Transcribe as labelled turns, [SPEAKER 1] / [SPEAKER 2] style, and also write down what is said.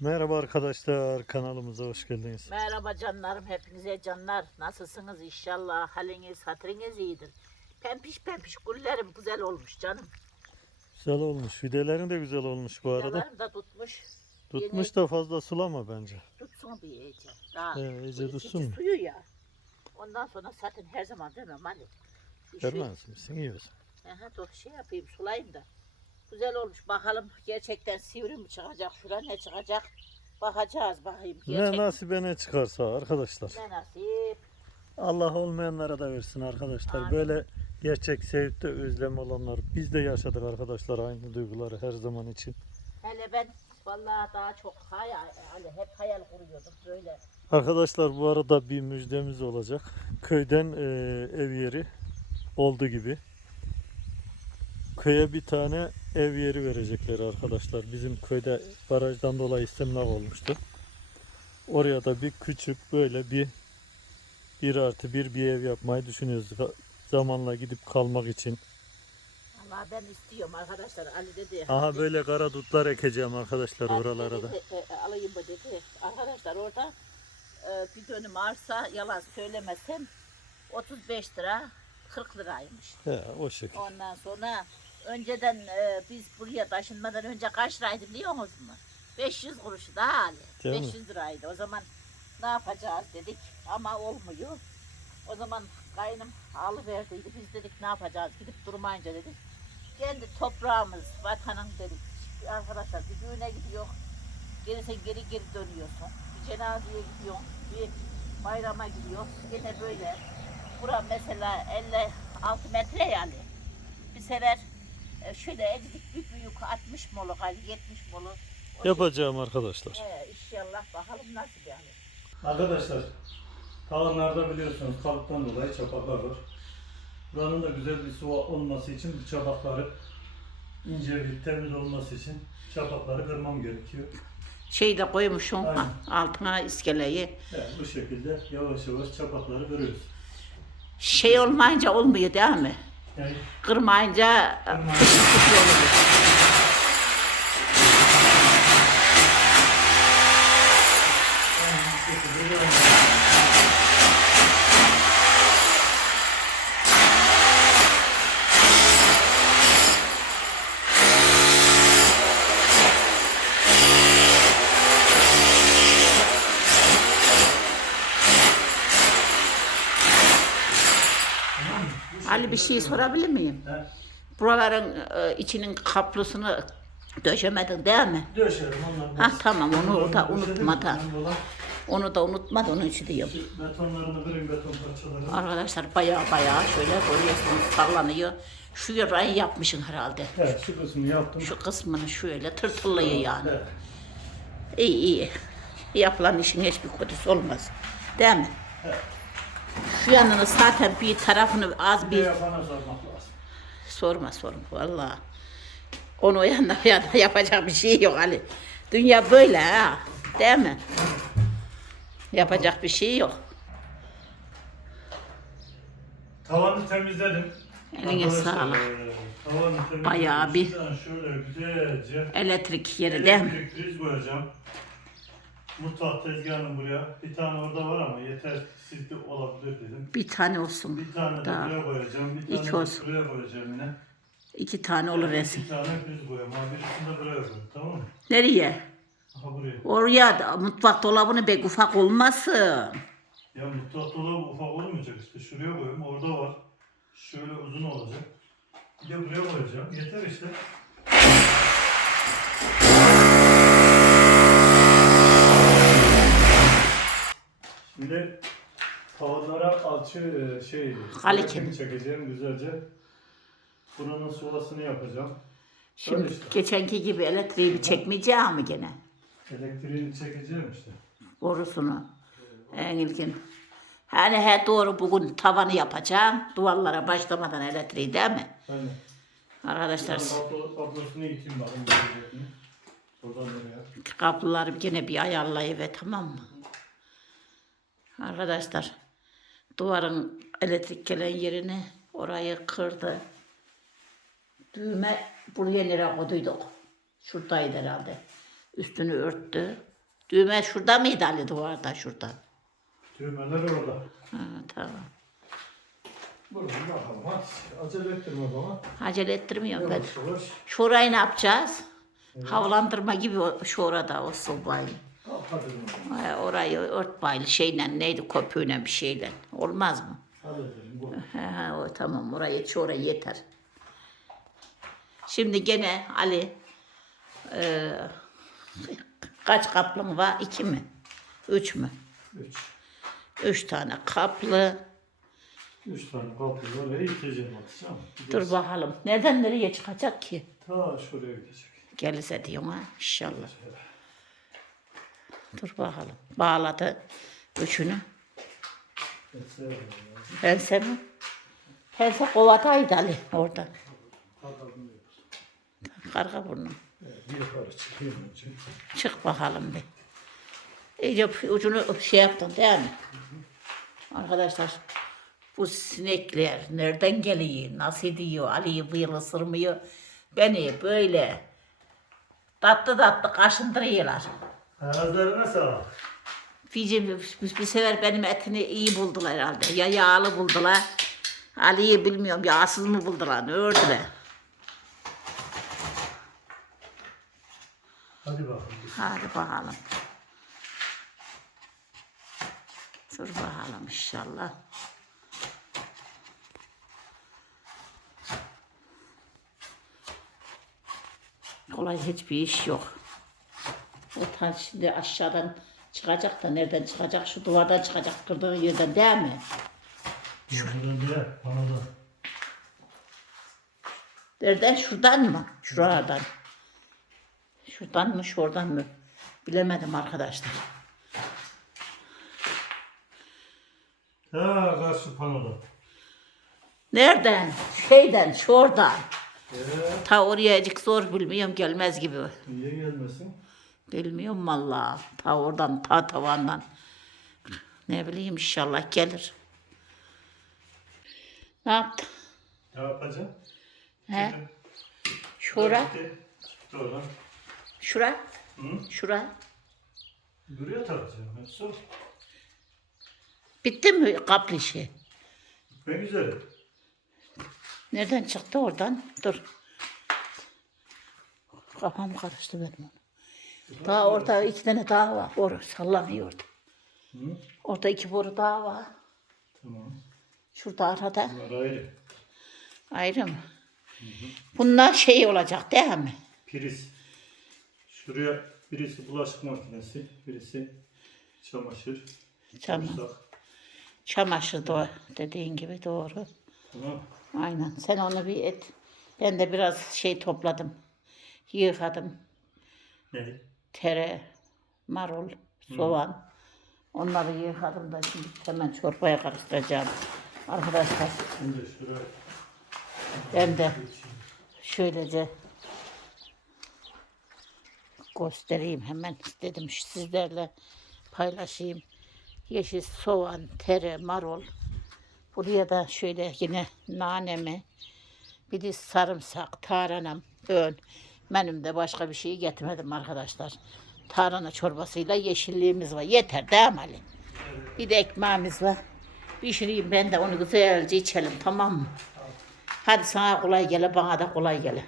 [SPEAKER 1] Merhaba arkadaşlar kanalımıza hoş geldiniz.
[SPEAKER 2] Merhaba canlarım hepinize canlar. Nasılsınız inşallah haliniz hatırınız iyidir. Pempiş pempiş güllerim güzel olmuş canım.
[SPEAKER 1] Güzel olmuş. Fidelerin de güzel olmuş bu arada.
[SPEAKER 2] Vidalarım da tutmuş.
[SPEAKER 1] Tutmuş da fazla sulama bence.
[SPEAKER 2] Tutsun bir iyice. Daha
[SPEAKER 1] He, iyice tutsun mu?
[SPEAKER 2] suyu ya. Ondan sonra zaten her zaman demem hani.
[SPEAKER 1] Vermez misin? İyi olsun.
[SPEAKER 2] Aha, dur şey yapayım sulayayım da. Güzel olmuş bakalım gerçekten sivri mi çıkacak şura ne çıkacak. Bakacağız bakayım.
[SPEAKER 1] Ne
[SPEAKER 2] Gerçek
[SPEAKER 1] nasibe ne çıkarsa arkadaşlar.
[SPEAKER 2] ne nasip.
[SPEAKER 1] Allah olmayanlara da versin arkadaşlar.
[SPEAKER 2] Amin.
[SPEAKER 1] Böyle gerçek sevip de özlem olanlar. Biz de yaşadık arkadaşlar aynı duyguları her zaman için.
[SPEAKER 2] Hele ben vallahi daha çok hayal, hani hep hayal kuruyordum böyle.
[SPEAKER 1] Arkadaşlar bu arada bir müjdemiz olacak. Köyden e, ev yeri oldu gibi. Köye bir tane ev yeri verecekler arkadaşlar. Bizim köyde barajdan dolayı istimlak olmuştu. Oraya da bir küçük böyle bir bir artı bir bir ev yapmayı düşünüyoruz. Zamanla gidip kalmak için.
[SPEAKER 2] Allah ben istiyorum arkadaşlar Ali dedi.
[SPEAKER 1] Aha böyle kara dutlar ekeceğim arkadaşlar
[SPEAKER 2] Ali
[SPEAKER 1] oralara da.
[SPEAKER 2] e, e, alayım mı dedi. Arkadaşlar orada e, bir dönüm arsa yalan söylemesem 35 lira 40 liraymış.
[SPEAKER 1] He, o şekilde.
[SPEAKER 2] Ondan sonra önceden e, biz buraya taşınmadan önce kaç liraydı biliyor musunuz mu? 500 kuruşu daha Ali.
[SPEAKER 1] Değil mi?
[SPEAKER 2] 500 liraydı. O zaman ne yapacağız dedik ama olmuyor. O zaman kaynım alıverdiydi. Biz dedik ne yapacağız gidip durmayınca dedik. Kendi toprağımız, vatanın dedik. Arkadaşlar bir düğüne gidiyor. Geri sen geri geri dönüyorsun. Bir cenazeye gidiyorsun. Bir bayrama gidiyor. Yine böyle. Bura mesela 56 metre yani. Bir sefer şöyle ezik bir büyük 60 molu, hani 70 molu. O
[SPEAKER 1] Yapacağım arkadaşlar.
[SPEAKER 2] şey- He, inşallah bakalım nasıl yani.
[SPEAKER 1] Arkadaşlar, tavanlarda biliyorsunuz kalıptan dolayı çapaklar var. Buranın da güzel bir su olması için bu çapakları ince bir temiz olması için çapakları kırmam gerekiyor.
[SPEAKER 2] Şey de koymuşum
[SPEAKER 1] Aynen.
[SPEAKER 2] altına iskeleyi.
[SPEAKER 1] Yani bu şekilde yavaş yavaş çapakları kırıyoruz.
[SPEAKER 2] Şey olmayınca olmuyor değil mi?
[SPEAKER 1] Yani
[SPEAKER 2] Kırmayınca
[SPEAKER 1] Kırmayınca-
[SPEAKER 2] küçük küçük oluyor.
[SPEAKER 1] bu şekilde devam ediyoruz. Tamam mı? Bu
[SPEAKER 2] Ali bir şey sorabilir miyim?
[SPEAKER 1] He,
[SPEAKER 2] Buraların e, içinin kaplosunu döşemedin değil mi?
[SPEAKER 1] Döşerim onlar.
[SPEAKER 2] Ha tamam onu da
[SPEAKER 1] Döşedim,
[SPEAKER 2] unutma da.
[SPEAKER 1] önemli olan
[SPEAKER 2] Onu da unutma da onun için diyorum.
[SPEAKER 1] şu Betonlarını kırın beton parçalarını.
[SPEAKER 2] Arkadaşlar baya baya şöyle görüyorsunuz sallanıyor. Şu yarayı yapmışsın herhalde.
[SPEAKER 1] Evet şu kısmını yaptım.
[SPEAKER 2] Şu kısmını şöyle tırtıllıyor yani.
[SPEAKER 1] Evet.
[SPEAKER 2] İyi iyi. Yapılan işin hiçbir kötüsü olmaz. Değil mi?
[SPEAKER 1] Evet.
[SPEAKER 2] Şu yanını zaten bir tarafını az
[SPEAKER 1] Bir yapana sormak lazım.
[SPEAKER 2] sorma sorma vallahi. Onu o yana yana yapacak bir şey yok Ali. Dünya böyle ha. Değil mi? Yapacak bir şey yok.
[SPEAKER 1] Tavanı temizledim.
[SPEAKER 2] Eline
[SPEAKER 1] Arkadaşlar,
[SPEAKER 2] sağlık.
[SPEAKER 1] Tavanı temizledim.
[SPEAKER 2] Bayağı bir-
[SPEAKER 1] Şuradan şöyle güzelce
[SPEAKER 2] Elektrik yeri değil mi?
[SPEAKER 1] elektrik priz koyacağım. Mutfak tezgahının buraya. Bir tane orada var ama yeter sizde olabilir dedim.
[SPEAKER 2] Bir tane olsun.
[SPEAKER 1] Bir tane de
[SPEAKER 2] Daha.
[SPEAKER 1] buraya koyacağım. Bir
[SPEAKER 2] İki
[SPEAKER 1] tane de
[SPEAKER 2] olsun.
[SPEAKER 1] buraya koyacağım yine.
[SPEAKER 2] İki tane oluversin.
[SPEAKER 1] İki tane priz koyacağım. Ha, birisini de buraya koyacağım. Tamam mı?
[SPEAKER 2] Nereye?
[SPEAKER 1] Aha buraya.
[SPEAKER 2] Oraya da mutfak dolabını pek ufak olmasın.
[SPEAKER 1] Ya mutfak dolabı ufak olmayacak işte. Şuraya koyayım. Orada var. Şöyle uzun olacak. Bir de buraya koyacağım. Yeter işte. Şimdi tavanlara alçı e, şey
[SPEAKER 2] Halikim.
[SPEAKER 1] çekeceğim güzelce. Buranın sulasını yapacağım.
[SPEAKER 2] Şimdi
[SPEAKER 1] Öyle işte.
[SPEAKER 2] geçenki gibi elektriği bir çekmeyeceğim mi gene?
[SPEAKER 1] Elektriğini çekeceğim işte.
[SPEAKER 2] Borusunu. En ilkin. Hani he doğru bugün tavanı yapacağım. Duvarlara başlamadan elektriği değil mi?
[SPEAKER 1] Hani
[SPEAKER 2] Arkadaşlar
[SPEAKER 1] kablo, kablosunu iteyim bakın. gelecek mi? Buradan nereye?
[SPEAKER 2] kapıları gene bir ayarlayıver tamam mı? Arkadaşlar duvarın elektrik gelen yerini orayı kırdı. Düğme buraya nereye koyduyduk? Şuradaydı herhalde. Üstünü örttü. Düğme şurada mıydı Ali duvarda şurada?
[SPEAKER 1] Düğmeler orada.
[SPEAKER 2] Ha, tamam.
[SPEAKER 1] Buradan bakalım. Hadi acele ettirme bana.
[SPEAKER 2] Acele ettirmiyorum ben.
[SPEAKER 1] Yavaş yavaş.
[SPEAKER 2] Şurayı ne yapacağız? Havalandırma gibi o- şu orada o sobayı.
[SPEAKER 1] Hadi bakalım.
[SPEAKER 2] Ha, Orayı ört baylı şeyle neydi köpüğüyle bir şeyle. Olmaz mı?
[SPEAKER 1] Halledelim bu.
[SPEAKER 2] Ha, ha, o, tamam oraya yeter. Şimdi gene Ali e, kaç kaplın var? İki mi? Üç mü?
[SPEAKER 1] Üç.
[SPEAKER 2] Üç tane kaplı.
[SPEAKER 1] Üç tane kapı var ve iteceğim atacağım.
[SPEAKER 2] Dur bakalım. Nereden nereye çıkacak ki?
[SPEAKER 1] Ta şuraya gidecek.
[SPEAKER 2] Gelirse diyorum ha inşallah. Dur bakalım. Bağladı üçünü. Pense mi? Pense kovadaydı Ali orada. Karga burnu. Çık bakalım bir. İyice ucunu şey yaptın değil mi? Arkadaşlar bu sinekler nereden geliyor, nasıl ediyor, Ali'yi bu ısırmıyor. Beni böyle tatlı tatlı kaşındırıyorlar.
[SPEAKER 1] Ağızlarına sağlık.
[SPEAKER 2] Fiji bir, bir sefer benim etini iyi buldular herhalde. Ya yağlı buldular. Ali'yi bilmiyorum yağsız mı buldular, ne ördüler.
[SPEAKER 1] Hadi bakalım.
[SPEAKER 2] Hadi bakalım. Dur bakalım inşallah. Kolay hiçbir iş yok. Taş şimdi aşağıdan çıkacak da nereden çıkacak? Şu duvardan çıkacak kırdığın yerden değil mi?
[SPEAKER 1] Şuradan diye bana da.
[SPEAKER 2] Nereden? Şuradan mı? Şuradan. Şuradan mı? Şuradan mı? Bilemedim arkadaşlar.
[SPEAKER 1] Ha karşı panoda.
[SPEAKER 2] Nereden? Şeyden, şuradan.
[SPEAKER 1] Eee
[SPEAKER 2] Ta oraya zor bilmiyorum gelmez gibi.
[SPEAKER 1] niye gelmesin?
[SPEAKER 2] Bilmiyorum valla. Ta oradan, ta tavandan. Ne bileyim inşallah gelir. Ne yaptın?
[SPEAKER 1] Ne yapacaksın?
[SPEAKER 2] He? Şura.
[SPEAKER 1] Sonra.
[SPEAKER 2] şura,
[SPEAKER 1] Hı?
[SPEAKER 2] şura.
[SPEAKER 1] Buraya takacağım. Ben sor.
[SPEAKER 2] Bitti mi kaplı işi?
[SPEAKER 1] Ne güzel.
[SPEAKER 2] Nereden çıktı oradan? Dur. Kafam karıştı benim. Daha orada iki tane daha var. Boru sallanıyor orada.
[SPEAKER 1] Hı?
[SPEAKER 2] Orada iki boru daha var.
[SPEAKER 1] Tamam.
[SPEAKER 2] Şurada arada.
[SPEAKER 1] Bunlar ayrı.
[SPEAKER 2] Ayrı mı? Bunlar şey olacak değil mi?
[SPEAKER 1] Priz. Şuraya birisi bulaşık makinesi, birisi çamaşır.
[SPEAKER 2] Tamam. Çamaşır da dediğin gibi doğru.
[SPEAKER 1] Tamam.
[SPEAKER 2] Aynen. Sen onu bir et. Ben de biraz şey topladım. Yıkadım.
[SPEAKER 1] Ne?
[SPEAKER 2] Tere, marul, soğan. Onları yıkadım da şimdi hemen çorbaya karıştıracağım. Arkadaşlar
[SPEAKER 1] Şimdi şuraya
[SPEAKER 2] ben de şöylece göstereyim hemen istedim sizlerle paylaşayım. Yeşil soğan, tere, marul. Buraya da şöyle yine nanemi, bir de sarımsak, taranam, ön. Benim de başka bir şey getirmedim arkadaşlar. Tarhana çorbasıyla yeşilliğimiz var. Yeter değil mi Ali? Bir de ekmeğimiz var. Pişireyim ben de onu güzelce içelim tamam mı? Hadi sana kolay gele bana da kolay gele.